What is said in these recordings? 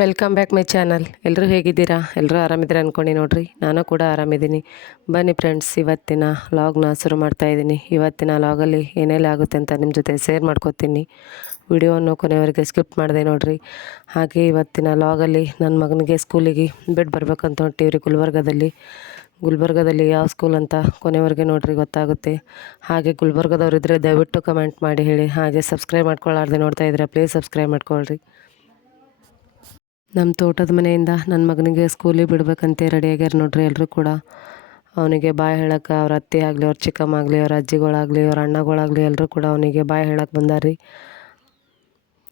Welcome back my channel ಎಲ್ಲರೂ ಹೇಗಿದ್ದೀರಾ? ಎಲ್ಲರೂ ಆರಾಮಿದ್ದೀರಾ ಅಂದ್ಕೊಂಡು ನೋಡಿರಿ. ನಾನು ಕೂಡ ಆರಾಮಿದ್ದೀನಿ. ಬನ್ನಿ ಫ್ರೆಂಡ್ಸ್ ಇವತ್ತಿನ ಲಾಗ್ನ ಶುರು ಮಾಡ್ತಾಯಿದ್ದೀನಿ ಇವತ್ತಿನ ಲಾಗಲ್ಲಿ ಏನೆಲ್ಲ ಆಗುತ್ತೆ ಅಂತ ನಿಮ್ಮ ಜೊತೆ ಶೇರ್ ಮಾಡ್ಕೋತೀನಿ. ವಿಡಿಯೋವನ್ನು ಕೊನೆಯವರೆಗೆ ಸ್ಕಿಪ್ ಮಾಡಿದೆ ನೋಡಿರಿ. ಹಾಗೆ ಇವತ್ತಿನ ಲಾಗಲ್ಲಿ ನನ್ನ ಮಗನಿಗೆ ಸ್ಕೂಲಿಗೆ ಬಿಟ್ಟು ಬರ್ಬೇಕಂತ ಹೊಂಟಿವ್ರಿ ಗುಲ್ಬರ್ಗದಲ್ಲಿ. ಗುಲ್ಬರ್ಗದಲ್ಲಿ ಯಾವ ಸ್ಕೂಲ್ ಅಂತ ಕೊನೆವರೆಗೆ ನೋಡಿರಿ ಗೊತ್ತಾಗುತ್ತೆ. ಹಾಗೆ ಗುಲ್ಬರ್ಗದವ್ರು ಇದ್ದರೆ ದಯವಿಟ್ಟು ಕಮೆಂಟ್ ಮಾಡಿ ಹೇಳಿ. ಹಾಗೆ ಸಬ್ಸ್ಕ್ರೈಬ್ ಮಾಡ್ಕೊಳ್ಳಾರ್ದೆ ನೋಡ್ತಾ ಇದ್ದೀರಾ ಪ್ಲೀಸ್ ಸಬ್ಸ್ಕ್ರೈಬ್ ಮಾಡ್ಕೊಳ್ರಿ. ನಮ್ಮ ತೋಟದ ಮನೆಯಿಂದ ನನ್ನ ಮಗನಿಗೆ ಸ್ಕೂಲಿಗೆ ಬಿಡ್ಬೇಕಂತೆ ರೆಡಿ ಆಗ್ಯಾರ ನೋಡ್ರಿ ಎಲ್ಲರೂ ಕೂಡ. ಅವನಿಗೆ ಬಾಯಿ ಹೇಳಕ್ಕೆ ಅವ್ರ ಅತ್ತೆ ಆಗಲಿ, ಅವ್ರ ಚಿಕ್ಕಮ್ಮ ಆಗಲಿ, ಅವ್ರ ಅಜ್ಜಿಗಳಾಗಲಿ, ಅವ್ರ ಅಣ್ಣಗಳಾಗಲಿ ಎಲ್ಲರೂ ಕೂಡ ಅವನಿಗೆ ಬಾಯಿ ಹೇಳಕ್ಕೆ ಬಂದಾರ್ರಿ.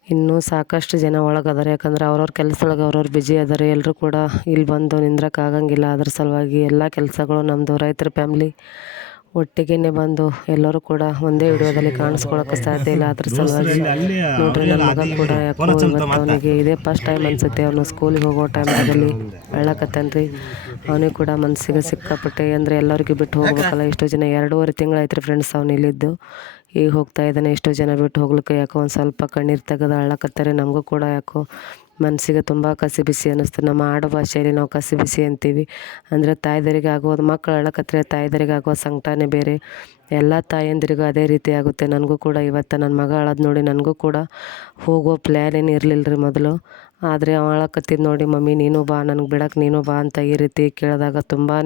ಇನ್ನೂ ಸಾಕಷ್ಟು ಜನ ಒಳಗೆ ಅದಾರೆ ಯಾಕಂದ್ರೆ ಅವ್ರವ್ರ ಕೆಲಸದೊಳಗೆ ಅವ್ರವ್ರು ಬಿಜಿ ಅದಾರೆ. ಎಲ್ಲರೂ ಕೂಡ ಇಲ್ಲಿ ಬಂದು ನಿಂದ್ರಕ್ಕೆ ಆಗಂಗಿಲ್ಲ. ಅದ್ರ ಸಲುವಾಗಿ ಎಲ್ಲ ಕೆಲಸಗಳು ನಮ್ಮದು ರೈತರ ಫ್ಯಾಮ್ಲಿ ಒಟ್ಟಿಗೆನೆ ಬಂದು ಎಲ್ಲರೂ ಕೂಡ ಒಂದೇ ವಿಡಿಯೋದಲ್ಲಿ ಕಾಣಿಸ್ಕೊಳಕ್ಕೆ ಸಾಧ್ಯ ಇಲ್ಲ. ಅದ್ರ ಸಲುವಾಗಿ ನೋಡ್ರಿ ನನ್ನ ಮಗ ಕೂಡ ಯಾಕೋ ಇವತ್ತು ಅವನಿಗೆ ಇದೇ ಫಸ್ಟ್ ಟೈಮ್ ಅನ್ಸುತ್ತೆ. ಅವನು ಸ್ಕೂಲಿಗೆ ಹೋಗೋ ಟೈಮ್ದಲ್ಲಿ ಅಳ್ಳಕತ್ತಾನ್ರಿ. ಅವನಿಗೆ ಕೂಡ ಮನಸ್ಸಿಗೆ ಸಿಕ್ಕಾಪಟ್ಟೆ ಅಂದರೆ ಎಲ್ಲರಿಗೂ ಬಿಟ್ಟು ಹೋಗ್ಬೇಕಲ್ಲ. ಎಷ್ಟೋ ಜನ ಎರಡೂವರೆ ತಿಂಗಳಾಯ್ತು ರೀ ಫ್ರೆಂಡ್ಸ್ ಅವ್ನು ಇಲ್ಲಿದ್ದು. ಈಗ ಹೋಗ್ತಾ ಇದ್ದಾನೆ. ಎಷ್ಟೋ ಜನ ಬಿಟ್ಟು ಹೋಗ್ಲಿಕ್ಕೆ ಯಾಕೋ ಒಂದು ಸ್ವಲ್ಪ ಕಣ್ಣೀರು ತೆಗೆದು ಅಳಕತ್ತಾರೆ ನಮಗೂ ಕೂಡ ಯಾಕೋ ಮನಸ್ಸಿಗೆ ತುಂಬ ಕಸಿ ಬಿಸಿ ಅನ್ನಿಸ್ತು. ನಮ್ಮ ಆಡು ಭಾಷೆಯಲ್ಲಿ ನಾವು ಕಸಿ ಬಿಸಿ ಅಂತೀವಿ. ಅಂದರೆ ತಾಯಿದರಿಗೆ ಆಗೋದು ಮಕ್ಕಳು ಅಳಕತ್ರೆ ತಾಯಿದರಿಗೆ ಆಗುವ ಸಂಕಟನೇ ಬೇರೆ. ಎಲ್ಲ ತಾಯಂದಿರಿಗೂ ಅದೇ ರೀತಿ ಆಗುತ್ತೆ. ನನಗೂ ಕೂಡ ಇವತ್ತು ನನ್ನ ಮಗ ಅಳೋದು ನೋಡಿ ನನಗೂ ಕೂಡ ಹೋಗೋ ಪ್ಲ್ಯಾನ್ ಏನು ಇರಲಿಲ್ಲ ರೀ ಮೊದಲು. ಆದರೆ ಅವ ಅಳಕತ್ತಿದ್ದು ನೋಡಿ, ಮಮ್ಮಿ, ನೀನು ಬಾ, ನನಗೆ ಬಿಡಕ್ಕೆ ನೀನು ಬಾ ಅಂತ ಈ ರೀತಿ ಕೇಳಿದಾಗ ತುಂಬಾ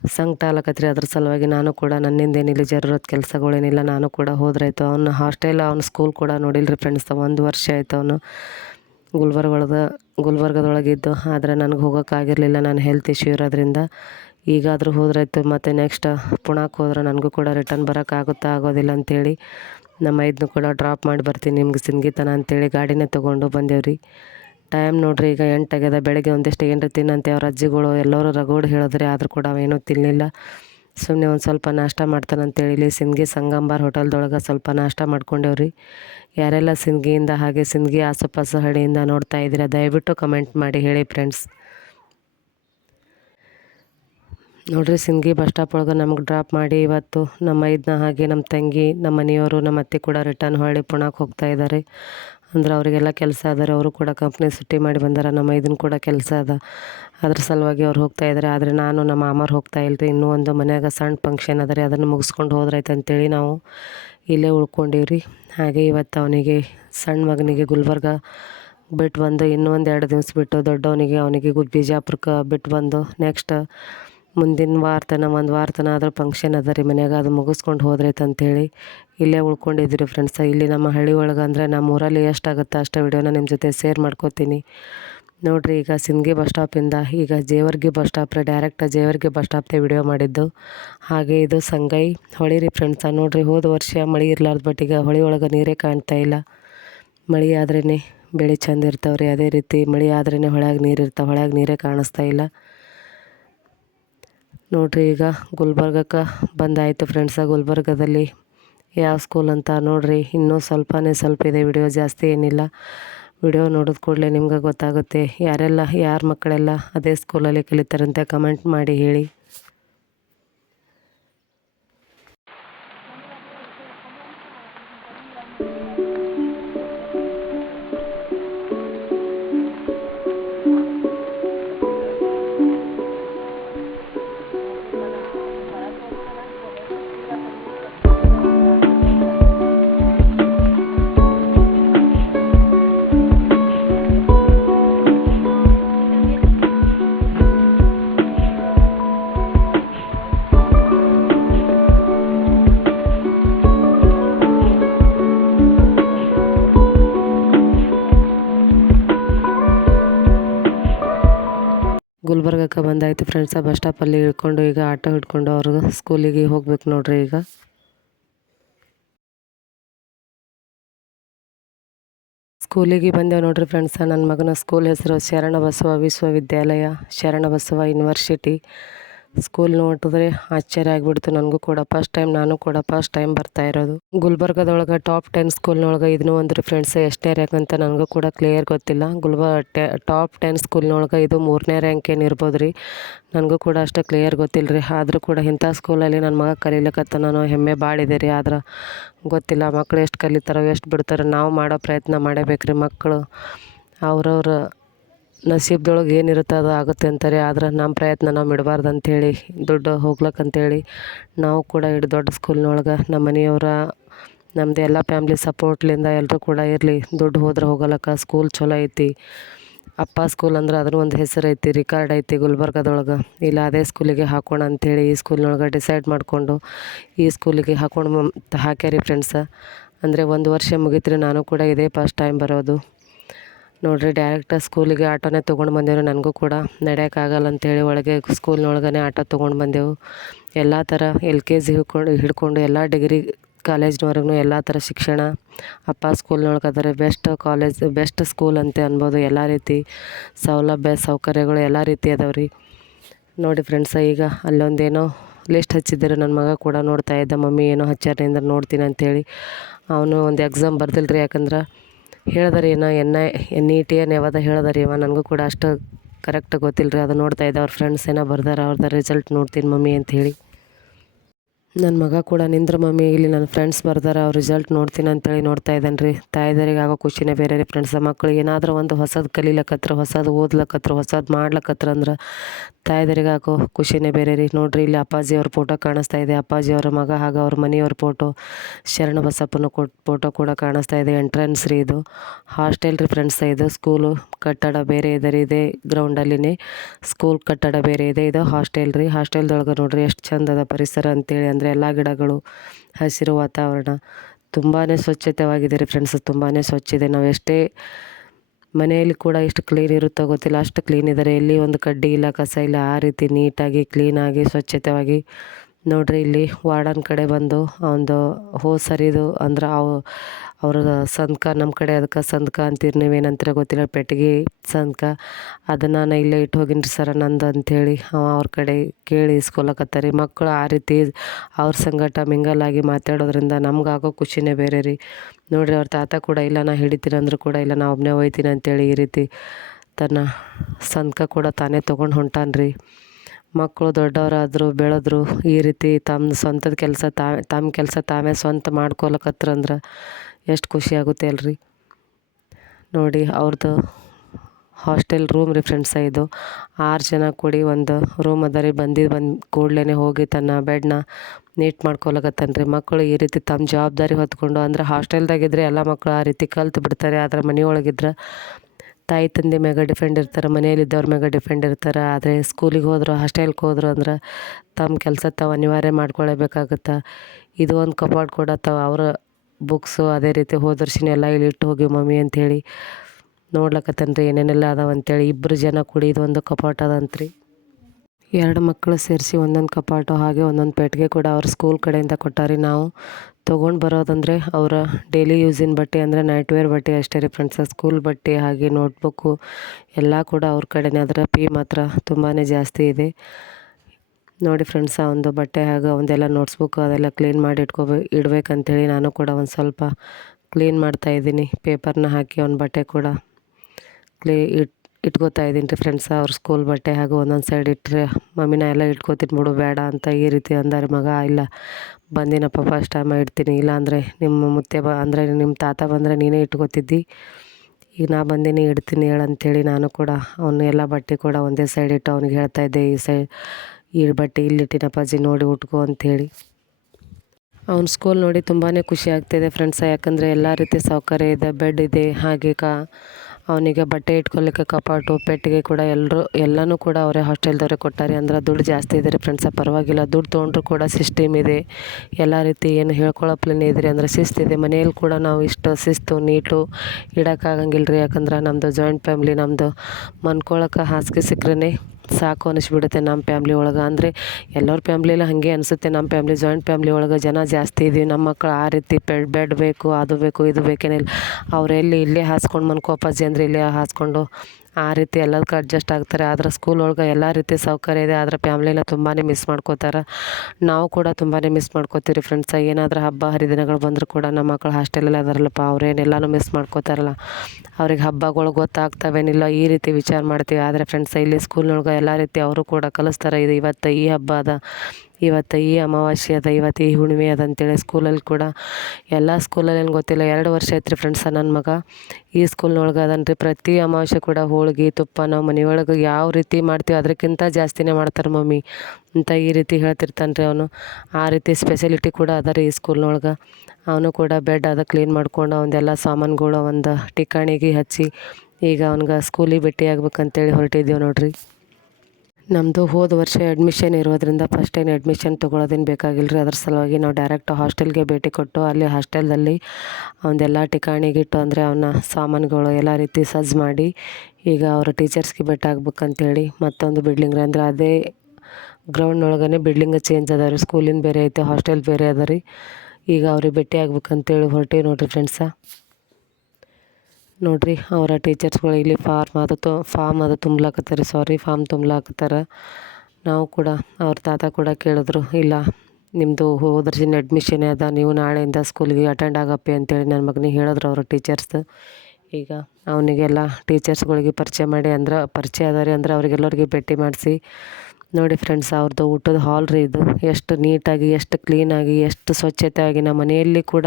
ಸಂಕಟ ಆಲಕತ್ರಿ ಅದ್ರ ಸಲುವಾಗಿ ನಾನು ಕೂಡ ನನ್ನಿಂದ ಏನಿಲ್ಲ, ಜರೂರತ್ ಕೆಲಸಗಳೇನಿಲ್ಲ, ನಾನು ಕೂಡ ಹೋದ್ರಾಯ್ತು. ಅವನು ಹಾಸ್ಟೆಲ್ ಅವ್ನ ಸ್ಕೂಲ್ ಕೂಡ ನೋಡಿಲ್ರಿ ಫ್ರೆಂಡ್ಸ್ ಒಂದು ವರ್ಷ ಆಯಿತು ಅವನು. ಗುಲ್ಬರ್ಗ ಒಳಗೆ ಗುಲ್ಬರ್ಗದೊಳಗಿದ್ದು ಆದರೆ ನನಗೆ ಹೋಗೋಕ್ಕಾಗಿರಲಿಲ್ಲ. ನಾನು ಹೆಲ್ತ್ ಇಶ್ಯೂ ಇರೋದ್ರಿಂದ ಈಗಾದರೂ ಹೋದ್ರಾಯ್ತು, ಮತ್ತು ನೆಕ್ಸ್ಟ್ ಪುಣಾಕ್ಕೆ ಹೋದ್ರೆ ನನಗೂ ಕೂಡ ರಿಟರ್ನ್ ಬರೋಕ್ಕಾಗುತ್ತಾ ಆಗೋದಿಲ್ಲ ಅಂಥೇಳಿ ನಮ್ಮ ಐದನ್ನು ಕೂಡ ಡ್ರಾಪ್ ಮಾಡಿ ಬರ್ತೀನಿ ನಿಮ್ಗೆ ಸಿಂಗಿತನ ಅಂತೇಳಿ ಗಾಡಿನೇ ತೊಗೊಂಡು ಬಂದೇವ್ರಿ. ಟೈಮ್ ನೋಡಿರಿ, ಈಗ ಎಂಟಾಗ್ಯದ ಬೆಳಗ್ಗೆ ಒಂದಿಷ್ಟು ಏನರ ತಿನ್ನಂತೆ, ಅವ್ರ ಅಜ್ಜಿಗಳು ಎಲ್ಲರೂ ರಗೋಡು ಹೇಳಿದ್ರಿ, ಆದರೂ ಕೂಡ ಅವೇನೂ ತಿನ್ನಲಿಲ್ಲ ಸುಮ್ಮನೆ ಒಂದು ಸ್ವಲ್ಪ ನಾಷ್ಟ ಮಾಡ್ತಾನಂತೇಳಿ ಇಲ್ಲಿ ಸಿಂದಗಿ ಸಂಗಂಬಾರ್ ಹೋಟೆಲ್ದೊಳಗೆ ಸ್ವಲ್ಪ ನಾಷ್ಟ ಮಾಡ್ಕೊಂಡೇವ್ರಿ. ಯಾರೆಲ್ಲ ಸಿಂದಗಿಯಿಂದ ಹಾಗೆ ಸಿಂದಗಿ ಆಸುಪಾಸು ಹಳ್ಳಿಯಿಂದ ನೋಡ್ತಾ ಇದ್ದೀರಾ, ದಯವಿಟ್ಟು ಕಮೆಂಟ್ ಮಾಡಿ ಹೇಳಿ ಫ್ರೆಂಡ್ಸ್. ನೋಡ್ರಿ ಸಿಂಧಗಿ ಬಸ್ ಸ್ಟಾಪ್ ಒಳಗೆ ನಮಗೆ ಡ್ರಾಪ್ ಮಾಡಿ ಇವತ್ತು ನಮ್ಮ ಇದನ್ನ ಹಾಗೆ ನಮ್ಮ ತಂಗಿ, ನಮ್ಮ ಮನೆಯವರು, ನಮ್ಮ ಅತ್ತೆ ಕೂಡ ರಿಟರ್ನ್ ಹೊಳ್ಳಿ ಪುಣಕ್ಕೆ ಹೋಗ್ತಾ ಇದ್ದಾರೆ ಅಂದ್ರೆ ಅವರಿಗೆಲ್ಲ ಕೆಲಸ ಅದಾರೆ, ಅವರು ಕೂಡ ಕಂಪ್ನಿ ಸುಟ್ಟಿ ಮಾಡಿ ಬಂದಾರ, ನಮ್ಮ ಇದನ್ನು ಕೂಡ ಕೆಲಸ ಅದ. ಅದ್ರ ಸಲುವಾಗಿ ಅವ್ರು ಹೋಗ್ತಾ ಇದ್ದಾರೆ ಆದರೆ ನಾನು ನಮ್ಮ ಮಾಮಾರು ಹೋಗ್ತಾ ಇಲ್ರಿ, ಇನ್ನೂ ಒಂದು ಮನೆಯಾಗ ಸಣ್ಣ ಫಂಕ್ಷನ್ ಅದ ರೀ ಅದನ್ನು ಮುಗಿಸ್ಕೊಂಡು ಹೋದ್ರಾಯ್ತು ಅಂತೇಳಿ ನಾವು ಇಲ್ಲೇ ಉಳ್ಕೊಂಡೀವ್ರಿ. ಹಾಗೆ ಇವತ್ತು ಅವನಿಗೆ ಸಣ್ಣ ಮಗನಿಗೆ ಗುಲ್ಬರ್ಗ ಬಿಟ್ಟು ಬಂದು ಇನ್ನೂ ಒಂದು ಎರಡು ದಿವ್ಸ ಬಿಟ್ಟು ದೊಡ್ಡವನಿಗೆ, ಅವನಿಗೆ ಬಿಜಾಪುರಕ್ಕೆ ಬಿಟ್ಟು ಬಂದು ನೆಕ್ಸ್ಟ್ ಮುಂದಿನ ವಾರ ತನಕ, ಒಂದು ವಾರ ಅದ್ರ ಫಂಕ್ಷನ್ ಅದ ರೀ ಮನ್ಯಾಗ, ಅದು ಮುಗಿಸ್ಕೊಂಡು ಹೋದ್ರೈತೆ ಅಂಥೇಳಿ ಇಲ್ಲೇ ಉಳ್ಕೊಂಡಿದ್ದೀರಿ ಫ್ರೆಂಡ್ಸ ಇಲ್ಲಿ ನಮ್ಮ ಹಳ್ಳಿ ಒಳಗೆ ಅಂದರೆ ನಮ್ಮ ಊರಲ್ಲಿ ಎಷ್ಟಾಗುತ್ತೆ ಅಷ್ಟು ವಿಡಿಯೋನ ನಿಮ್ಮ ಜೊತೆ ಶೇರ್ ಮಾಡ್ಕೋತೀನಿ. ನೋಡಿರಿ, ಈಗ ಸಿಂದಗಿ ಬಸ್ ಸ್ಟಾಪಿಂದ ಈಗ ಜೇವರ್ಗಿ ಬಸ್ ಸ್ಟಾಪ್ ರೀ ಡೈರೆಕ್ಟ್ ಜೇವರ್ಗಿ ಬಸ್ ಸ್ಟಾಪ್ದೆ ವಿಡಿಯೋ ಮಾಡಿದ್ದು. ಹಾಗೆ ಇದು ಸಂಗೈ ಹೊಳಿ ರೀ ಫ್ರೆಂಡ್ಸ ನೋಡಿರಿ, ಹೋದ ವರ್ಷ ಮಳೆ ಇರಲಾರ್ದು ಬಟ್ ಈಗ ಹೊಳಿ ಒಳಗೆ ನೀರೇ ಕಾಣ್ತಾ ಇಲ್ಲ. ಮಳೆ ಆದ್ರೇ ಬೆಳೆ ಚಂದ ಇರ್ತಾವ್ರಿ. ಅದೇ ರೀತಿ ಮಳೆ ಆದ್ರೇ ಹೊಳ್ಯಾಗ ನೀರು ಇರ್ತಾವೆ, ಹೊಳ್ಯಾಗ ನೀರೇ ಕಾಣಿಸ್ತಾ ಇಲ್ಲ. ನೋಡಿರಿ ಈಗ ಗುಲ್ಬರ್ಗಕ್ಕೆ ಬಂದಾಯಿತು ಫ್ರೆಂಡ್ಸ ಗುಲ್ಬರ್ಗದಲ್ಲಿ ಯಾವ ಸ್ಕೂಲ್ ಅಂತ ನೋಡಿರಿ. ಇನ್ನೂ ಸ್ವಲ್ಪನೇ ಸ್ವಲ್ಪ ಇದೆ ವಿಡಿಯೋ ಜಾಸ್ತಿ ಏನಿಲ್ಲ. ವಿಡಿಯೋ ನೋಡಿದ ಕೂಡಲೇ ನಿಮ್ಗೆ ಗೊತ್ತಾಗುತ್ತೆ. ಯಾರೆಲ್ಲ, ಯಾರ ಮಕ್ಕಳೆಲ್ಲ ಅದೇ ಸ್ಕೂಲಲ್ಲಿ ಕಲಿತಾರಂತೆ ಕಮೆಂಟ್ ಮಾಡಿ ಹೇಳಿ. ಗುಲ್ಬರ್ಗಕ್ಕೆ ಬಂದಾಯಿತು ಫ್ರೆಂಡ್ಸ ಬಸ್ ಸ್ಟಾಪಲ್ಲಿ ಇಳ್ಕೊಂಡು ಈಗ ಆಟೋ ಹಿಡ್ಕೊಂಡು ಅವ್ರಿಗೆ ಸ್ಕೂಲಿಗೆ ಹೋಗ್ಬೇಕು ನೋಡ್ರಿ ಈಗ. ಸ್ಕೂಲಿಗೆ ಬಂದೇವೆ ನೋಡ್ರಿ ಫ್ರೆಂಡ್ಸ ನನ್ನ ಮಗನ ಸ್ಕೂಲ್ ಹೆಸರು ಶರಣಬಸವ ವಿಶ್ವವಿದ್ಯಾಲಯ, ಶರಣಬಸವ ಯೂನಿವರ್ಸಿಟಿ ಸ್ಕೂಲ್ ನೋಡಿದ್ರೆ ಆಶ್ಚರ್ಯ ಆಗಿಬಿಡ್ತು ನನಗೂ ಕೂಡ. ಫಸ್ಟ್ ಟೈಮ್ ನಾನು ಕೂಡ ಫಸ್ಟ್ ಟೈಮ್ ಬರ್ತಾ ಇರೋದು. ಗುಲ್ಬರ್ಗದೊಳಗೆ ಟಾಪ್ ಟೆನ್ ಸ್ಕೂಲ್ನೊಳಗೆ ಇದನ್ನು ಒಂದು ಫ್ರೆಂಡ್ಸ್ ಎಷ್ಟನೇ ರ್ಯಾಂಕ್ ಅಂತ ನನಗೂ ಕೂಡ ಕ್ಲಿಯರ್ ಗೊತ್ತಿಲ್ಲ. ಗುಲ್ಬರ್ ಟೆ ಟಾಪ್ ಟೆನ್ ಸ್ಕೂಲ್ನೊಳಗೆ ಇದು ಮೂರನೇ ರ್ಯಾಂಕ್ ಏನು ಇರ್ಬೋದು ರೀ ನನಗೂ ಕೂಡ ಅಷ್ಟೇ ಕ್ಲಿಯರ್ ಗೊತ್ತಿಲ್ಲ ರೀ ಆದರೂ ಕೂಡ ಇಂಥ ಸ್ಕೂಲಲ್ಲಿ ನನ್ನ ಮಗ ಕಲೀಲಿಕ್ಕತ್ತ ನಾನು ಹೆಮ್ಮೆ ಭಾಳಿದೆ ರೀ. ಆದ್ರೆ ಗೊತ್ತಿಲ್ಲ ಮಕ್ಕಳು ಎಷ್ಟು ಕಲಿತಾರೋ, ಎಷ್ಟು ಬಿಡ್ತಾರೋ, ನಾವು ಮಾಡೋ ಪ್ರಯತ್ನ ಮಾಡಬೇಕು ರೀ ಮಕ್ಕಳು. ಅವ್ರವ್ರ ನಸೀಬ್ದೊಳಗೆ ಏನಿರುತ್ತೆ ಅದು ಆಗುತ್ತೆ ಅಂತಾರೆ, ಆದ್ರೆ ನಮ್ಮ ಪ್ರಯತ್ನ ನಾವು ಬಿಡಬಾರ್ದು ಅಂಥೇಳಿ ದುಡ್ಡು ಹೋಗ್ಲಕ್ಕಂತೇಳಿ ನಾವು ಕೂಡ ಇಷ್ಟು ದೊಡ್ಡ ಸ್ಕೂಲ್ನೊಳಗೆ ನಮ್ಮ ಮನೆಯವರ ನಮ್ಮದು ಎಲ್ಲ ಫ್ಯಾಮ್ಲಿ ಸಪೋರ್ಟ್ಲಿಂದ ಎಲ್ಲರೂ ಕೂಡ ಇರಲಿ, ದುಡ್ಡು ಹೋದ್ರೆ ಹೋಗಲಕ್ಕ, ಸ್ಕೂಲ್ ಚಲೋ ಐತಿ, ಅಪ್ಪ ಸ್ಕೂಲ್ ಅಂದ್ರೆ ಅದ್ರ ಒಂದು ಹೆಸರು ಐತಿ, ರಿಕಾರ್ಡ್ ಐತಿ ಗುಲ್ಬರ್ಗದೊಳಗೆ, ಇಲ್ಲ ಅದೇ ಸ್ಕೂಲಿಗೆ ಹಾಕೋಣ ಅಂಥೇಳಿ ಈ ಸ್ಕೂಲ್ನೊಳಗೆ ಡಿಸೈಡ್ ಮಾಡಿಕೊಂಡು ಈ ಸ್ಕೂಲಿಗೆ ಹಾಕೊಂಡು ಹಾಕ್ಯಾರಿ ಫ್ರೆಂಡ್ಸ ಅಂದರೆ ಒಂದು ವರ್ಷ ಮುಗಿತ್ರಿ ನಾನು ಕೂಡ ಇದೇ ಫಸ್ಟ್ ಟೈಮ್ ಬರೋದು. ನೋಡ್ರಿ ಡೈರೆಕ್ಟ್ ಸ್ಕೂಲಿಗೆ ಆಟೋನೇ ತೊಗೊಂಡು ಬಂದೇವು ನನಗೂ ಕೂಡ. ನಡೆಯೋಕ್ಕಾಗಲ್ಲ ಅಂತೇಳಿ ಒಳಗೆ ಸ್ಕೂಲ್ನೊಳಗೇ ಆಟೋ ತೊಗೊಂಡು ಬಂದೆವು. ಎಲ್ಲ ಥರ ಎಲ್ ಕೆ ಜಿ ಹಿಡ್ಕೊಂಡು ಹಿಡ್ಕೊಂಡು ಎಲ್ಲ ಡಿಗ್ರಿ ಕಾಲೇಜ್ನವರೆಗೂ ಎಲ್ಲ ಥರ ಶಿಕ್ಷಣ. ಅಪ್ಪ ಸ್ಕೂಲ್ನೊಳಗೆ ಅದಾರೆ ಬೆಸ್ಟ್ ಕಾಲೇಜ್ ಬೆಸ್ಟ್ ಸ್ಕೂಲ್ ಅಂತ ಅನ್ಬೋದು ಎಲ್ಲ ರೀತಿ. ಸೌಲಭ್ಯ, ಸೌಕರ್ಯಗಳು ಎಲ್ಲ ರೀತಿ ಅದಾವೆ ರೀ ನೋಡಿ ಫ್ರೆಂಡ್ಸ ಈಗ ಅಲ್ಲೊಂದೇನೋ ಲಿಸ್ಟ್ ಹಚ್ಚಿದ್ದರು ನನ್ನ ಮಗ ಕೂಡ ನೋಡ್ತಾ ಇದ್ದ, ಮಮ್ಮಿ, ಏನೋ ಹಚ್ಚಾರಿಂದ ನೋಡ್ತೀನಿ ಅಂಥೇಳಿ ಅವನು ಒಂದು ಎಕ್ಸಾಮ್ ಬರ್ದಿಲ್ಲ ರೀ ಯಾಕಂದ್ರೆ ಹೇಳ್ದಾರೆ ಏನು N I N E T ಏನು ಯಾವ್ದು ಇವ, ನನಗೂ ಕೂಡ ಅಷ್ಟು ಕರೆಕ್ಟ್ ಗೊತ್ತಿಲ್ಲ ರೀ ಅದು ನೋಡ್ತಾ ಇದ್ದೆ, ಅವ್ರ ಫ್ರೆಂಡ್ಸ್ ಏನೋ ಬರ್ದಾರೆ ಅವ್ರದ್ದು ರಿಸಲ್ಟ್ ನೋಡ್ತೀನಿ ಮಮ್ಮಿ ಅಂಥೇಳಿ ನನ್ನ ಮಗ ಕೂಡ ನಿಂದ್ರ ಮಮ್ಮಿ, ಇಲ್ಲಿ ನನ್ನ ಫ್ರೆಂಡ್ಸ್ ಬರ್ತಾರೆ ಅವ್ರ ರಿಸಲ್ಟ್ ನೋಡ್ತೀನಿ ಅಂತೇಳಿ ನೋಡ್ತಾ ಇದ್ದಾನೆ ರೀ. ತಾಯಿದರಿಗೆ ಆಗೋ ಖುಷಿನೇ ಬೇರೆ ರೀ ಫ್ರೆಂಡ್ಸ್ ಮಕ್ಕಳು ಏನಾದರೂ ಒಂದು ಹೊಸದು ಕಲೀಲಕತ್ರ, ಹೊಸದು ಓದ್ಲಕ್ಕತ್ರ ಹೊಸದು ಮಾಡ್ಲಕತ್ರ ಅಂದ್ರೆ ತಾಯಿದರಿಗೆ ಆಗೋ ಖುಷಿನೇ ಬೇರೆ ರೀ. ನೋಡಿರಿ, ಇಲ್ಲಿ ಅಪ್ಪಾಜಿ ಅವ್ರ ಫೋಟೋ ಕಾಣಿಸ್ತಾ ಇದೆ. ಅಪ್ಪಾಜಿ ಅವರ ಮಗ ಹಾಗೆ ಅವ್ರ ಮನೆಯವ್ರ ಫೋಟೋ ಶರಣ ಬಸಪ್ಪನ ಫೋಟೋ ಕೂಡ ಕಾಣಿಸ್ತಾ ಇದೆ. ಎಂಟ್ರೆನ್ಸ್ ರೀ ಇದು. ಹಾಸ್ಟೆಲ್ ರೀ ಫ್ರೆಂಡ್ಸ್ ಇದು. ಸ್ಕೂಲು ಕಟ್ಟಡ ಬೇರೆ ಇದೆ ರೀ. ಇದೇ ಗ್ರೌಂಡಲ್ಲಿನೇ ಸ್ಕೂಲ್ ಕಟ್ಟಡ ಬೇರೆ ಇದೆ. ಇದು ಹಾಸ್ಟೆಲ್ ರೀ. ಹಾಸ್ಟೆಲ್ದೊಳಗೆ ನೋಡ್ರಿ, ಎಷ್ಟು ಚಂದ ಅದ ಪರಿಸರ ಅಂತೇಳಿ ಅಂದರೆ ಎಲ್ಲ ಗಿಡಗಳು, ಹಸಿರು ವಾತಾವರಣ ತುಂಬಾ ಸ್ವಚ್ಛತೆವಾಗಿದೆ ರೀ ಫ್ರೆಂಡ್ಸ್ ತುಂಬಾ ಸ್ವಚ್ಛ ಇದೆ. ನಾವು ಎಷ್ಟೇ ಮನೆಯಲ್ಲಿ ಕೂಡ ಎಷ್ಟು ಕ್ಲೀನ್ ಇರುತ್ತೋ ಗೊತ್ತಿಲ್ಲ. ಅಷ್ಟು ಕ್ಲೀನ್ ಇದ್ದಾರೆ. ಎಲ್ಲಿ ಒಂದು ಕಡ್ಡಿ ಇಲ್ಲ, ಕಸ ಇಲ್ಲ, ಆ ರೀತಿ ನೀಟಾಗಿ ಕ್ಲೀನಾಗಿ ಸ್ವಚ್ಛತೆಯಾಗಿ ನೋಡ್ರಿ ಇಲ್ಲಿ ವಾರ್ಡನ್ ಕಡೆ ಬಂದು ಒಂದು ಹೋ ಸರಿದು ಅಂದ್ರೆ ಅವು, ಅವ್ರ ಸಂದ್ಕ ನಮ್ಮ ಕಡೆ ಅದಕ್ಕೆ ಸಂದ್ಕ ಅಂತೀರಿ ನೀವೇನಂತೀರ ಗೊತ್ತಿಲ್ಲ, ಪೆಟ್ಟಿಗೆ ಸಂದ್ಕ. ಅದನ್ನು ನಾನು ಇಲ್ಲೇ ಇಟ್ಟು ಹೋಗಿನಿ ರೀ ಸರ ನಂದು ಅಂಥೇಳಿ ಅವ ಅವ್ರ ಕಡೆ ಕೇಳಿ ಇಸ್ಕೊಳಕತ್ತಾರ ಮಕ್ಕಳು ಆ ರೀತಿ ಅವ್ರ ಸಂಗಟ ಮಿಂಗಲ್ ಆಗಿ ಮಾತಾಡೋದ್ರಿಂದ ನಮ್ಗೆ ಆಗೋ ಖುಷಿನೇ ಬೇರೆ ರೀ. ನೋಡಿರಿ ಅವ್ರ ತಾತ ಕೂಡ ಇಲ್ಲ, ನಾ ಹಿಡಿತೀನಿ ಅಂದರೂ ಕೂಡ ಇಲ್ಲ, ನಾ ಒಬ್ಬನೇ ಒಯ್ತೀನಿ ಅಂತೇಳಿ ಈ ರೀತಿ ತನ್ನ ಸಂದ್ಕ ಕೂಡ ತಾನೇ ತೊಗೊಂಡು ಹೊಂಟಾನ ರೀ ಮಕ್ಕಳು ದೊಡ್ಡವರಾದರು, ಬೆಳೆದ್ರು ಈ ರೀತಿ ತಮ್ಮ ಸ್ವಂತದ ಕೆಲಸ ತಮ್ಮ ಕೆಲಸ ತಾವೇ ಸ್ವಂತ ಮಾಡ್ಕೊಳಕತ್ರಂದ್ರೆ ಎಷ್ಟು ಖುಷಿ ಆಗುತ್ತೆ ಅಲ್ರಿ. ನೋಡಿ ಅವ್ರದ್ದು ಹಾಸ್ಟೆಲ್ ರೂಮ್ ರೀ ಫ್ರೆಂಡ್ಸ ಇದು. ಆರು ಜನ ಕೂಡಿ ಒಂದು ರೂಮ್ ಅದ ರೀ. ಬಂದು ಕೂಡಲೇ ಹೋಗಿ ತನ್ನ ಬೆಡ್ನ ನೀಟ್ ಮಾಡ್ಕೊಳಕತ್ತಾನ ರೀ ಮಕ್ಕಳು ಈ ರೀತಿ ತಮ್ಮ ಜವಾಬ್ದಾರಿ ಹೊತ್ಕೊಂಡು, ಅಂದ್ರೆ ಹಾಸ್ಟೆಲ್ದಾಗಿದ್ದರೆ ಎಲ್ಲ ಮಕ್ಕಳು ಆ ರೀತಿ ಕಲ್ತು ಬಿಡ್ತಾರೆ. ಆದ್ರೆ ಮನೆಯೊಳಗಿದ್ರೆ ತಾಯಿ ತಂದೆ ಮ್ಯಾಗ ಡಿಫೆಂಡ್ ಇರ್ತಾರೆ, ಮನೆಯಲ್ಲಿದ್ದವ್ರ ಮ್ಯಾಗ ಡಿಫೆಂಡ್ ಇರ್ತಾರೆ, ಆದರೆ ಸ್ಕೂಲಿಗೆ ಹೋದ್ರು, ಹಾಸ್ಟೆಲ್ಗೆ ಹೋದ್ರು ಅಂದ್ರೆ ತಮ್ಮ ಕೆಲಸ ತಾವು ಅನಿವಾರ್ಯ ಮಾಡ್ಕೊಳ್ಳೇಬೇಕಾಗತ್ತೆ ಇದು ಒಂದು ಕಪಾಟ್ ಕೂಡ ತಾವು ಅವರ ಬುಕ್ಸು ಅದೇ ರೀತಿ ಹೋದರ್ಶಿನ ಎಲ್ಲ ಇಲ್ಲಿ ಇಟ್ಟು ಹೋಗಿ ಮಮ್ಮಿ ಅಂಥೇಳಿ ನೋಡ್ಲಕತ್ತೇನೆ ರೀ ಏನೇನೆಲ್ಲ ಅದಾವ ಅಂತೇಳಿ. ಇಬ್ಬರು ಜನ ಕೂಡಿ ಒಂದು ಕಪಾಟ್ ಅದಂತ್ರಿ. ಎರಡು ಮಕ್ಕಳು ಸೇರಿಸಿ ಒಂದೊಂದು ಕಪಾಟು ಹಾಗೆ ಒಂದೊಂದು ಪೆಟ್ಟಿಗೆ ಕೂಡ ಅವ್ರ ಸ್ಕೂಲ್ ಕಡೆಯಿಂದ ಕೊಟ್ಟಾರಿ. ನಾವು ತೊಗೊಂಡು ಬರೋದಂದರೆ ಅವರ ಡೈಲಿ ಯೂಸಿನ ಬಟ್ಟೆ ಅಂದರೆ ನೈಟ್ ವೇರ್ ಬಟ್ಟೆ ಅಷ್ಟೇ ರೀ ಫ್ರೆಂಡ್ಸ್ ಸ್ಕೂಲ್ ಬಟ್ಟೆ ಹಾಗೆ ನೋಟ್ಬುಕ್ಕು ಎಲ್ಲ ಕೂಡ ಅವ್ರ ಕಡೆನೇ. ಅದರ ಫೀ ಮಾತ್ರ ತುಂಬಾ ಜಾಸ್ತಿ ಇದೆ. ನೋಡಿ ಫ್ರೆಂಡ್ಸ್ ಆ ಒಂದು ಬಟ್ಟೆ ಹಾಗೆ ಒಂದೆಲ್ಲ ನೋಟ್ಸ್ ಬುಕ್ ಅದೆಲ್ಲ ಕ್ಲೀನ್ ಮಾಡಿ ಇಟ್ಕೋಬೇ ಇಡ್ಬೇಕಂತೇಳಿ ನಾನು ಕೂಡ ಒಂದು ಸ್ವಲ್ಪ ಕ್ಲೀನ್ ಮಾಡ್ತಾ ಇದ್ದೀನಿ. ಪೇಪರ್ನ ಹಾಕಿ ಒಂದು ಬಟ್ಟೆ ಕೂಡ ಕ್ಲೀ ಇಟ್ ಇಟ್ಕೋತಾ ಇದ್ದೀನಿ ರೀ ಫ್ರೆಂಡ್ಸ್ ಅವ್ರ ಸ್ಕೂಲ್ ಬಟ್ಟೆ ಹಾಗೂ ಒಂದೊಂದು ಸೈಡ್ ಇಟ್ಟರೆ ಮಮ್ಮಿನ ಎಲ್ಲ ಇಟ್ಕೋತೀನಿ ಬಿಡು, ಬೇಡ ಅಂತ ಈ ರೀತಿ ಅಂದಾರೆ ಮಗ. ಇಲ್ಲ, ಬಂದಿನಪ್ಪ ಫಸ್ಟ್ ಟೈಮ್ ಇಡ್ತೀನಿ. ಇಲ್ಲ ಅಂದರೆ ನಿಮ್ಮ ಮುತ್ತೆ ಬ, ಅಂದರೆ ನಿಮ್ಮ ತಾತ ಬಂದರೆ ನೀನೇ ಇಟ್ಕೋತಿದ್ದಿ. ಈಗ ನಾ ಬಂದೀನಿ, ಇಡ್ತೀನಿ ಹೇಳು ಅಂಥೇಳಿ ನಾನು ಕೂಡ ಅವನು ಎಲ್ಲ ಬಟ್ಟೆ ಕೂಡ ಒಂದೇ ಸೈಡ್ ಇಟ್ಟು ಅವ್ನಿಗೆ ಹೇಳ್ತಾ ಇದ್ದೆ, ಈ ಸೈಡ್ ಈ ಬಟ್ಟೆ ಇಲ್ಲಿಟ್ಟಿನಪ್ಪಾಜಿ ನೋಡಿ ಉಟ್ಕೋ ಅಂಥೇಳಿ ಅವ್ನ ಸ್ಕೂಲ್ ನೋಡಿ ತುಂಬಾ ಖುಷಿ ಆಗ್ತಿದೆ ಫ್ರೆಂಡ್ಸ್ ಯಾಕಂದರೆ ಎಲ್ಲ ರೀತಿ ಸೌಕರ್ಯ ಇದೆ ಬೆಡ್ ಇದೆ, ಹಾಗೆ ಕಾ ಅವನಿಗೆ ಬಟ್ಟೆ ಇಟ್ಕೊಳ್ಳಿಕ್ಕೆ ಕಪಾಟು, ಪೆಟ್ಟಿಗೆ ಕೂಡ ಎಲ್ಲರೂ ಎಲ್ಲನೂ ಕೂಡ ಅವರೇ ಹಾಸ್ಟೆಲ್ದವರೇ ಕೊಟ್ಟಾರೆ. ಅಂದ್ರೆ ದುಡ್ಡು ಜಾಸ್ತಿ ಇದೆ ಫ್ರೆಂಡ್ಸ ಪರವಾಗಿಲ್ಲ. ದುಡ್ಡು ತೊಗೊಂಡ್ರು ಕೂಡ ಸಿಸ್ಟಮ್ ಇದೆ. ಎಲ್ಲ ರೀತಿ ಏನು ಹೇಳ್ಕೊಳಪ್ಲೇ ಇದ್ರಿ ಅಂದರೆ ಶಿಸ್ತಿದೆ ಮನೆಯಲ್ಲಿ ಕೂಡ ನಾವು ಇಷ್ಟು ಶಿಸ್ತು, ನೀಟು ಇಡೋಕ್ಕಾಗಂಗಿಲ್ಲ ರೀ ಯಾಕಂದ್ರೆ ನಮ್ಮದು ಜಾಯಿಂಟ್ ಫ್ಯಾಮ್ಲಿ ನಮ್ಮದು ಮನ್ಕೊಳಕ್ಕೆ ಹಾಸಿಗೆ ಸಿಕ್ಕರೆ ಸಾಕು ಅನಿಸ್ಬಿಡುತ್ತೆ ನಮ್ಮ ಫ್ಯಾಮ್ಲಿ ಒಳಗೆ. ಅಂದರೆ ಎಲ್ಲರ ಫ್ಯಾಮ್ಲಿಲಿ ಹಾಗೆ ಅನಿಸುತ್ತೆ. ನಮ್ಮ ಫ್ಯಾಮ್ಲಿ, ಜಾಯಿಂಟ್ ಫ್ಯಾಮ್ಲಿ ಒಳಗೆ ಜನ ಜಾಸ್ತಿ ಇದೀವಿ. ನಮ್ಮ ಮಕ್ಕಳು ಆ ರೀತಿ ಪೆಡ್ ಬೆಡ್ ಬೇಕು, ಅದು ಬೇಕು, ಇದು ಬೇಕೇನಿಲ್ಲ ಅವರೆಲ್ಲಿ ಇಲ್ಲೇ ಹಾಸ್ಕೊಂಡು ಮನ್ಕೋಪಾಜಿ ಅಂದರೆ ಇಲ್ಲೇ ಹಾಸ್ಕೊಂಡು ಆ ರೀತಿ ಎಲ್ಲದಕ್ಕೂ ಅಡ್ಜಸ್ಟ್ ಆಗ್ತಾರೆ. ಆದ್ರೆ ಸ್ಕೂಲ್ ಒಳಗೆ ಎಲ್ಲ ರೀತಿ ಸೌಕರ್ಯ ಇದೆ. ಆದರೆ ಫ್ಯಾಮ್ಲಿನ ತುಂಬಾ ಮಿಸ್ ಮಾಡ್ಕೋತಾರೆ. ನಾವು ಕೂಡ ತುಂಬಾ ಮಿಸ್ ಮಾಡ್ಕೋತೀವಿ ಫ್ರೆಂಡ್ಸ್ ಏನಾದರೂ ಹಬ್ಬ, ಹರಿದಿನಗಳು ಬಂದರೂ ಕೂಡ ನಮ್ಮ ಮಕ್ಕಳು ಹಾಸ್ಟೆಲಲ್ಲಿ ಅದಾರಲ್ಲಪ್ಪ ಅವ್ರೇನೆಲ್ಲನೂ ಮಿಸ್ ಮಾಡ್ಕೋತಾರಲ್ಲ. ಅವ್ರಿಗೆ ಹಬ್ಬಗಳು ಗೊತ್ತಾಗ್ತವೇನಿಲ್ಲ, ಈ ರೀತಿ ವಿಚಾರ ಮಾಡ್ತೀವಿ. ಆದರೆ ಫ್ರೆಂಡ್ಸ್ ಇಲ್ಲಿ ಸ್ಕೂಲ್ನೊಳಗೆ ಎಲ್ಲ ರೀತಿ ಅವರು ಕೂಡ ಕಲಿಸ್ತಾರೆ. ಇದು ಇವತ್ತು ಈ ಹಬ್ಬ ಅದ. ಇವತ್ತು ಈ ಅಮಾವಾಸ್ಯೆ ಅದ ಇವತ್ತು ಈ ಹುಣ್ಣಿಮೆ ಅದ ಅಂತೇಳಿ ಸ್ಕೂಲಲ್ಲಿ ಕೂಡ ಎಲ್ಲ ಸ್ಕೂಲಲ್ಲಿ ಏನು ಗೊತ್ತಿಲ್ಲ, ಎರಡು ವರ್ಷ ಐತ್ರಿ ಫ್ರೆಂಡ್ಸ ನನ್ನ ಮಗ. ಈ ಸ್ಕೂಲ್ನೊಳಗೆ ಅದನ್ರಿ ರೀ ಪ್ರತಿ ಅಮಾವಾಸ್ಯೆ ಕೂಡ ಹೋಳಿಗೆ, ತುಪ್ಪ, ನಾವು ಮನೆಯೊಳಗೆ ಯಾವ ರೀತಿ ಮಾಡ್ತೀವಿ ಅದಕ್ಕಿಂತ ಜಾಸ್ತಿನೇ ಮಾಡ್ತಾರೆ ಮಮ್ಮಿ ಅಂತ ಈ ರೀತಿ ಹೇಳ್ತಿರ್ತಾನೆ ರೀ ಅವನು. ಆ ರೀತಿ ಸ್ಪೆಷಲಿಟಿ ಕೂಡ ಅದ ರೀ ಈ ಸ್ಕೂಲ್ನೊಳಗೆ. ಅವನು ಕೂಡ ಬೆಡ್ ಅದ ಕ್ಲೀನ್ ಮಾಡ್ಕೊಂಡು ಅವಂದೆಲ್ಲ ಸಾಮಾನುಗಳು ಒಂದು ಟಿಕಾಣಿಗೆ ಹಚ್ಚಿ ಈಗ ಅವ್ನಿಗೆ ಸ್ಕೂಲಿಗೆ ಭೇಟಿ ಆಗ್ಬೇಕಂತೇಳಿ ಹೊರಟಿದ್ದೀವಿ ನೋಡ್ರಿ. ನಮ್ಮದು ಹೋದ ವರ್ಷ ಅಡ್ಮಿಷನ್ ಇರೋದ್ರಿಂದ ಫಸ್ಟ್ ಏನು ಅಡ್ಮಿಷನ್ ತೊಗೊಳೋದೇನು ಬೇಕಾಗಿಲ್ಲ ರೀ ಅದ್ರ ಸಲುವಾಗಿ ನಾವು ಡೈರೆಕ್ಟ್ ಹಾಸ್ಟೆಲ್ಗೆ ಭೇಟಿ ಕೊಟ್ಟು, ಅಲ್ಲಿ ಹಾಸ್ಟೆಲ್ದಲ್ಲಿ ಅವನದೆಲ್ಲ ಟಿಕಾಣಿಗಿಟ್ಟು ಅಂದರೆ ಅವನ ಸಾಮಾನುಗಳು ಎಲ್ಲ ರೀತಿ ಸಜ್ಜು ಮಾಡಿ, ಈಗ ಅವರ ಟೀಚರ್ಸ್ಗೆ ಭೇಟಿ ಆಗ್ಬೇಕಂತೇಳಿ ಮತ್ತೊಂದು ಬಿಲ್ಡಿಂಗ್ ಅಂದರೆ ಅದೇ ಅದೇ ಗ್ರೌಂಡ್ನೊಳಗೇ ಬಿಲ್ಡಿಂಗ್ ಚೇಂಜ್ ಅದ ರೀ. ಸ್ಕೂಲಿನ ಬೇರೆ ಐತೆ ಹಾಸ್ಟೆಲ್ ಬೇರೆ ಅದ ರೀ. ಈಗ ಅವ್ರಿಗೆ ಭೇಟಿ ಆಗ್ಬೇಕಂತೇಳಿ ಹೊರಟೀವಿ ನೋಡಿರಿ ಫ್ರೆಂಡ್ಸ ನೋಡ್ರಿ ಅವರ ಟೀಚರ್ಸ್ಗಳು ಇಲ್ಲಿ ಫಾರ್ಮ್ ಅದು ತು, ಫಾರ್ಮ್ ಅದು ತುಂಬ್ಲಾಕತ್ತಾರೆ, ಸಾರಿ ಫಾರ್ಮ್ ತುಂಬಲಾಕತ್ತಾರ. ನಾವು ಕೂಡ ಅವ್ರ ತಾತ ಕೂಡ ಕೇಳಿದ್ರು, ಇಲ್ಲ ನಿಮ್ಮದು ಹೋದ್ರಜಿನ ಅಡ್ಮಿಷನ್ ಅದ, ನೀವು ನಾಳೆಯಿಂದ ಸ್ಕೂಲಿಗೆ ಅಟೆಂಡ್ ಆಗಪ್ಪಿ ಅಂತೇಳಿ ನನ್ನ ಮಗನಿಗೆ ಹೇಳಿದ್ರು ಅವರ ಟೀಚರ್ಸ್ ಈಗ ಅವನಿಗೆಲ್ಲ ಟೀಚರ್ಸ್ಗಳಿಗೆ ಪರಿಚಯ ಮಾಡಿ ಅಂದ್ರೆ, ಪರಿಚಯ ಅದ ರೀ ಅಂದ್ರೆ ಅವ್ರಿಗೆಲ್ಲರಿಗೆ ಭೇಟಿ ಮಾಡಿಸಿ. ನೋಡಿ ಫ್ರೆಂಡ್ಸ್ ಅವ್ರದ್ದು ಊಟದ ಹಾಲ್ ರೀ ಇದು. ಎಷ್ಟು ನೀಟಾಗಿ ಎಷ್ಟು ಕ್ಲೀನಾಗಿ ಎಷ್ಟು ಸ್ವಚ್ಛತೆಯಾಗಿ ನಮ್ಮ ಮನೆಯಲ್ಲಿ ಕೂಡ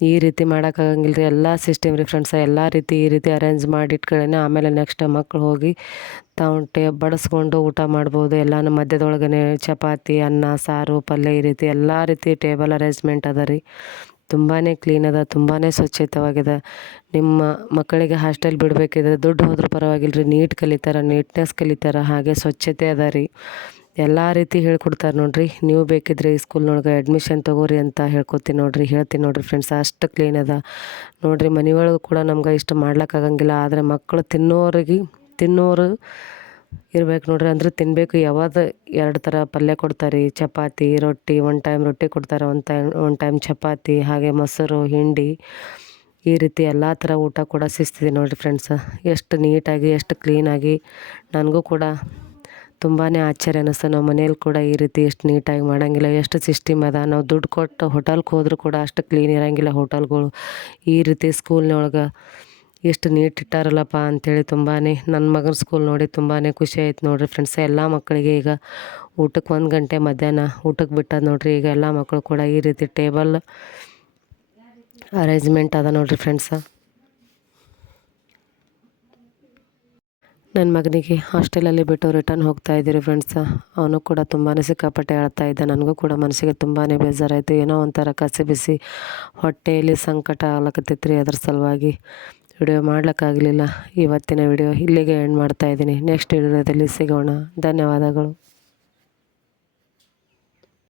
ಈ ರೀತಿ ಮಾಡೋಕ್ಕಾಗಂಗಿಲ್ಲ ರೀ ಎಲ್ಲ ಸಿಸ್ಟಮ್ ರೀ ಫ್ರೆಂಡ್ಸ ಎಲ್ಲ ರೀತಿ ಈ ರೀತಿ ಅರೇಂಜ್ ಮಾಡಿ ಇಟ್ಕೊಳ್ಳೇನೆ ಆಮೇಲೆ ನೆಕ್ಸ್ಟ್ ಮಕ್ಕಳು ಹೋಗಿ ತಾವು ಬಡಿಸ್ಕೊಂಡು ಊಟ ಮಾಡ್ಬೋದು. ಎಲ್ಲನೂ ಮಧ್ಯದೊಳಗನೆ ಚಪಾತಿ, ಅನ್ನ, ಸಾರು, ಪಲ್ಯ ಈ ರೀತಿ ಎಲ್ಲ ರೀತಿ ಟೇಬಲ್ ಅರೇಂಜ್ಮೆಂಟ್ ಅದ ರೀ. ತುಂಬಾ ಕ್ಲೀನ್ ಅದ ತುಂಬಾ ಸ್ವಚ್ಛತವಾಗಿದೆ. ನಿಮ್ಮ ಮಕ್ಕಳಿಗೆ ಹಾಸ್ಟೆಲ್ ಬಿಡಬೇಕಿದ್ರೆ ದುಡ್ಡು ಹೋದ್ರೂ ಪರವಾಗಿಲ್ಲ ರೀ ನೀಟ್ ಕಲಿತಾರೆ ನೀಟ್ನೆಸ್ ಕಲಿತಾರೆ, ಹಾಗೆ ಸ್ವಚ್ಛತೆ ಅದ ರೀ. ಎಲ್ಲ ರೀತಿ ಹೇಳ್ಕೊಡ್ತಾರೆ ನೋಡಿರಿ. ನೀವು ಬೇಕಿದ್ರೆ ಈ ಸ್ಕೂಲ್ನೊಳಗೆ ಅಡ್ಮಿಷನ್ ತೊಗೋರಿ ಅಂತ ಹೇಳ್ಕೊತೀನಿ ನೋಡಿರಿ. ಹೇಳ್ತೀನಿ ನೋಡಿರಿ ಫ್ರೆಂಡ್ಸ್ ಅಷ್ಟು ಕ್ಲೀನ್ ಅದ. ನೋಡಿರಿ ಒಳಗೆ ಕೂಡ ನಮ್ಗೆ ಇಷ್ಟು ಮಾಡ್ಲಿಕ್ಕಾಗಂಗಿಲ್ಲ ಆದರೆ ಮಕ್ಕಳು ತಿನ್ನೋರಿಗೆ, ತಿನ್ನೋರು ಇರ್ಬೇಕು ನೋಡ್ರಿ. ಅಂದ್ರೆ ತಿನ್ನಬೇಕು ಯಾವಾಗ ಎರಡು ಥರ ಪಲ್ಯ ಕೊಡ್ತಾರೆ. ಚಪಾತಿ, ರೊಟ್ಟಿ ಒನ್ ಟೈಮ್ ರೊಟ್ಟಿ ಕೊಡ್ತಾರೆ. ಒನ್ ಟೈಮ್ ಒನ್ ಟೈಮ್ ಚಪಾತಿ, ಹಾಗೆ ಮೊಸರು, ಹಿಂಡಿ, ಈ ರೀತಿ ಎಲ್ಲ ಥರ ಊಟ ಕೂಡ ಸಿಗ್ತಿದೆ ನೋಡಿರಿ ಫ್ರೆಂಡ್ಸ್ ಎಷ್ಟು ನೀಟಾಗಿ ಎಷ್ಟು ಕ್ಲೀನಾಗಿ ನನಗೂ ಕೂಡ ತುಂಬಾ ಆಶ್ಚರ್ಯ ಅನ್ನಿಸ್ತು ನಮ್ಮ ಮನೇಲಿ ಕೂಡ ಈ ರೀತಿ ಎಷ್ಟು ನೀಟಾಗಿ ಮಾಡೋಂಗಿಲ್ಲ, ಎಷ್ಟು ಸಿಸ್ಟಮ್ ಅದ. ನಾವು ದುಡ್ಡು ಕೊಟ್ಟು ಹೋಟೆಲ್ಗೆ ಹೋದರೂ ಕೂಡ ಅಷ್ಟು ಕ್ಲೀನ್ ಇರೋಂಗಿಲ್ಲ ಹೋಟೆಲ್ಗಳು ಈ ರೀತಿ ಸ್ಕೂಲ್ನೊಳಗೆ ಎಷ್ಟು ನೀಟ್ ಇಟ್ಟಾರಲ್ಲಪ್ಪ ಅಂಥೇಳಿ ತುಂಬಾ ನನ್ನ ಮಗನ ಸ್ಕೂಲ್ ನೋಡಿ ತುಂಬಾ ಖುಷಿ ಆಯ್ತು ನೋಡಿರಿ ಫ್ರೆಂಡ್ಸ್ ಎಲ್ಲ ಮಕ್ಕಳಿಗೆ ಈಗ ಊಟಕ್ಕೆ ಒಂದು ಗಂಟೆ ಮಧ್ಯಾಹ್ನ ಊಟಕ್ಕೆ ಬಿಟ್ಟದ ನೋಡಿರಿ, ಈಗ ಎಲ್ಲ ಮಕ್ಕಳು ಕೂಡ ಈ ರೀತಿ ಟೇಬಲ್ ಅರೇಂಜ್ಮೆಂಟ್ ಅದ ನೋಡಿರಿ ಫ್ರೆಂಡ್ಸ ನನ್ನ ಮಗನಿಗೆ ಹಾಸ್ಟೆಲಲ್ಲಿ ಬಿಟ್ಟು ರಿಟರ್ನ್ ಹೋಗ್ತಾ ಇದ್ದೀರಿ ಫ್ರೆಂಡ್ಸ ಅವನು ಕೂಡ ತುಂಬಾ ಸಿಕ್ಕಾಪಟ್ಟೆ ಅಳ್ತಾ ಇದ್ದ. ನನಗೂ ಕೂಡ ಮನಸ್ಸಿಗೆ ತುಂಬಾ ಬೇಜಾರಾಯಿತು. ಏನೋ ಒಂಥರ ಕಸಿ ಬಿಸಿ ಹೊಟ್ಟೆಯಲ್ಲಿ ಸಂಕಟ ಆಗ್ಲಕತ್ತಿತ್ತು ರೀ ಅದ್ರ ಸಲುವಾಗಿ. ವಿಡಿಯೋ ಮಾಡ್ಲಿಕ್ಕಾಗಲಿಲ್ಲ. ಇವತ್ತಿನ ವಿಡಿಯೋ ಇಲ್ಲಿಗೆ ಎಂಡ್ ಮಾಡ್ತಾಯಿದ್ದೀನಿ ನೆಕ್ಸ್ಟ್ ವಿಡಿಯೋದಲ್ಲಿ ಸಿಗೋಣ. ಧನ್ಯವಾದಗಳು.